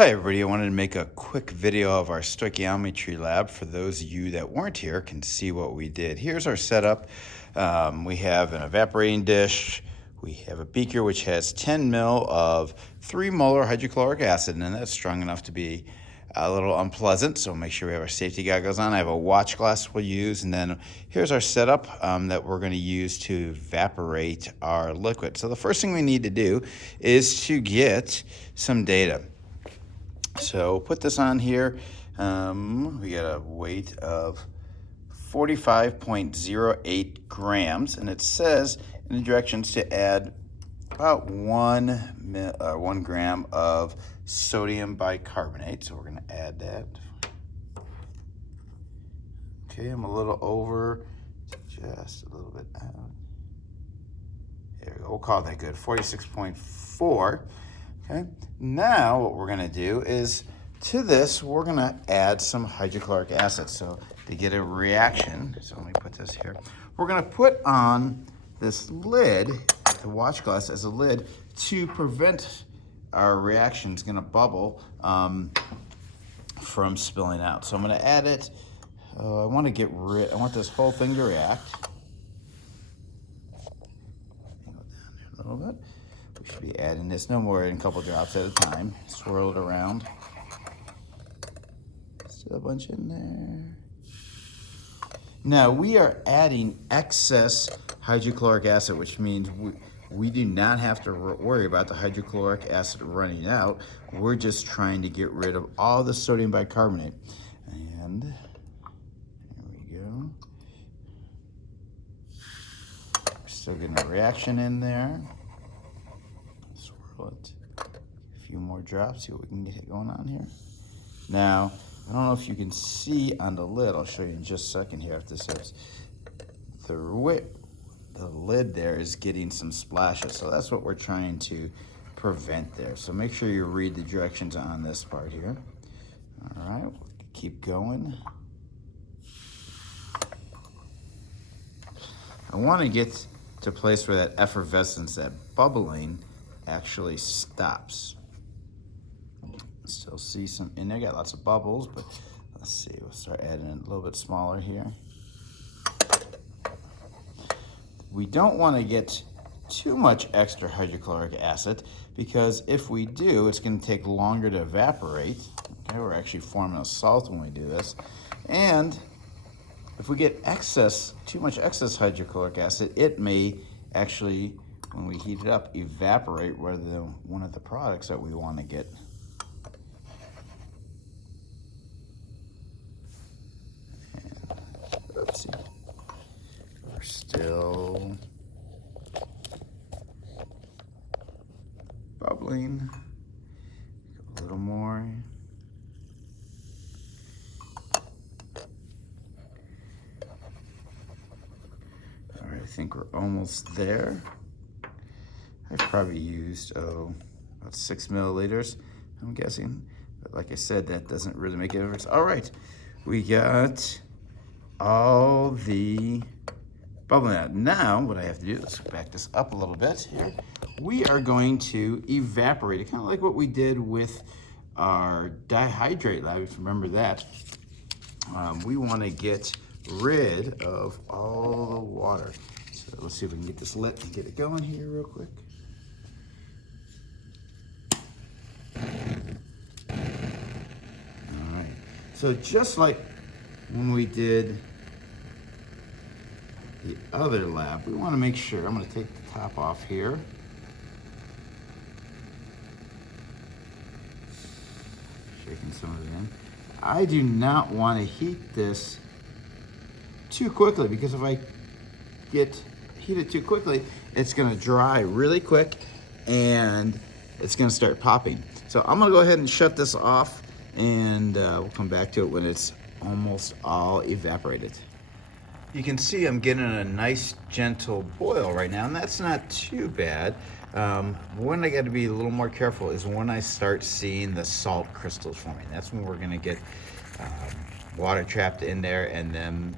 Hi everybody, I wanted to make a quick video of our stoichiometry lab. For those of you that weren't here can see what we did. Here's our setup. We have an evaporating dish. We have a beaker which has 10 ml of 3 molar hydrochloric acid, and that's strong enough to be a little unpleasant, so make sure we have our safety goggles on. I have a watch glass we'll use, and then here's our setup that we're going to use to evaporate our liquid. So the first thing we need to do is to get some data. So put this on here. We got a weight of 45.08 grams, and it says in the directions to add about 1 gram of sodium bicarbonate. So we're going to add that. Okay, I'm a little over, just a little bit out. There we go. We'll call that good. 46.4. Okay, now what we're going to do is to this we're going to add some hydrochloric acid. So to get a reaction, so let me put this here, we're going to put on this lid, the watch glass as a lid, to prevent our reactions going to bubble from spilling out. So I'm going to add it. I want this whole thing to react. Go down there a little bit. We should be adding this no more than a couple drops at a time. Swirl it around. Still a bunch in there. Now we are adding excess hydrochloric acid, which means we do not have to worry about the hydrochloric acid running out. We're just trying to get rid of all the sodium bicarbonate. And there we go. We're still getting a reaction in there. It. A few more drops, see what we can get going on here. Now, I don't know if you can see on the lid, I'll show you in just a second here if this is. The lid there is getting some splashes, so that's what we're trying to prevent there. So make sure you read the directions on this part here. All right, we'll keep going. I want to get to a place where that effervescence, that bubbling, actually stops. Still see some in there, got lots of bubbles, but let's see, we'll start adding it a little bit smaller here. We don't want to get too much extra hydrochloric acid, because if we do, it's going to take longer to evaporate. Okay, we're actually forming a salt when we do this. And if we get too much excess hydrochloric acid, it may actually, when we heat it up, evaporate one of the products that we want to get. And, oopsie. We're still bubbling. A little more. All right, I think we're almost there. I've probably used, about 6 milliliters, I'm guessing. But like I said, that doesn't really make a difference. All right, we got all the bubbling out. Now, what I have to do, let's back this up a little bit here. We are going to evaporate it, kind of like what we did with our dihydrate lab, if you remember that. We want to get rid of all the water. So let's see if we can get this lit and get it going here real quick. So just like when we did the other lab, we want to make sure, I'm going to take the top off here. Shaking some of it in. I do not want to heat this too quickly, because if I heat it too quickly, it's going to dry really quick and it's going to start popping. So I'm going to go ahead and shut this off, and we'll come back to it when it's almost all evaporated. You can see I'm getting a nice gentle boil right now, and that's not too bad. When I got to be a little more careful is when I start seeing the salt crystals forming. That's when we're going to get water trapped in there, and then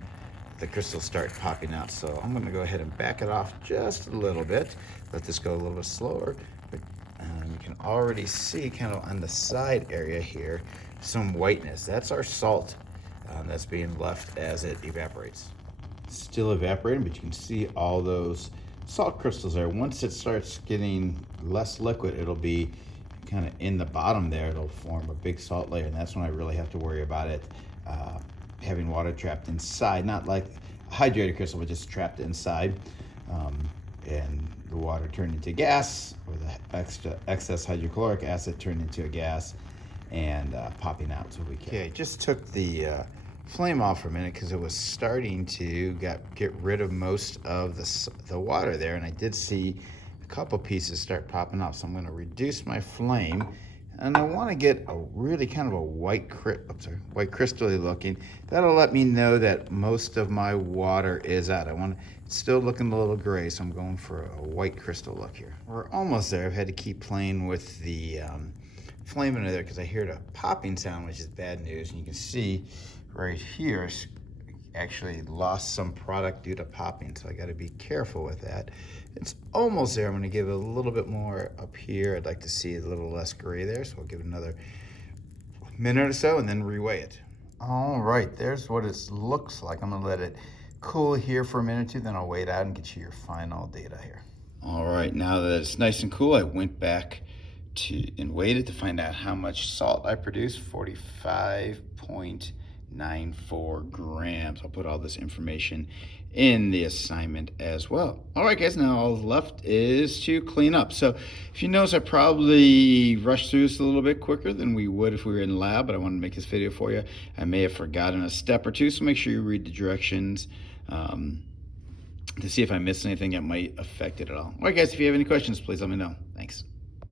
the crystals start popping out. So I'm going to go ahead and back it off just a little bit, let this go a little bit slower. But can already see kind of on the side area here some whiteness. That's our salt that's being left as it evaporates. Still evaporating, but you can see all those salt crystals there. Once it starts getting less liquid, it'll be kind of in the bottom there. It'll form a big salt layer, and that's when I really have to worry about it having water trapped inside, not like a hydrated crystal, but just trapped inside. And the water turned into gas, or the excess hydrochloric acid turned into a gas and popping out. So we can. Okay, just took the flame off for a minute because it was starting to get rid of most of the water there, and I did see a couple pieces start popping off. So I'm going to reduce my flame, and I want to get a really kind of a white crystally looking. That'll let me know that most of my water is out. It's still looking a little gray, so I'm going for a white crystal look here. We're almost there. I've had to keep playing with the flame under there because I heard a popping sound, which is bad news. And you can see right here, actually lost some product due to popping, so I got to be careful with that. It's almost there. I'm going to give it a little bit more up here. I'd like to see a little less gray there, so I'll give it another minute or so and then reweigh it. All right, there's what it looks like. I'm going to let it cool here for a minute or two, then I'll weigh it out and get you your final data here. All right, now that it's nice and cool, I went back and weighed it to find out how much salt I produced. 45.94 grams. I'll put all this information in the assignment as well. All right, guys, now all left is to clean up. So if you notice, I probably rushed through this a little bit quicker than we would if we were in lab, but I wanted to make this video for you. I may have forgotten a step or two, so make sure you read the directions to see if I missed anything that might affect it at all. All right, guys, if you have any questions, please let me know. Thanks.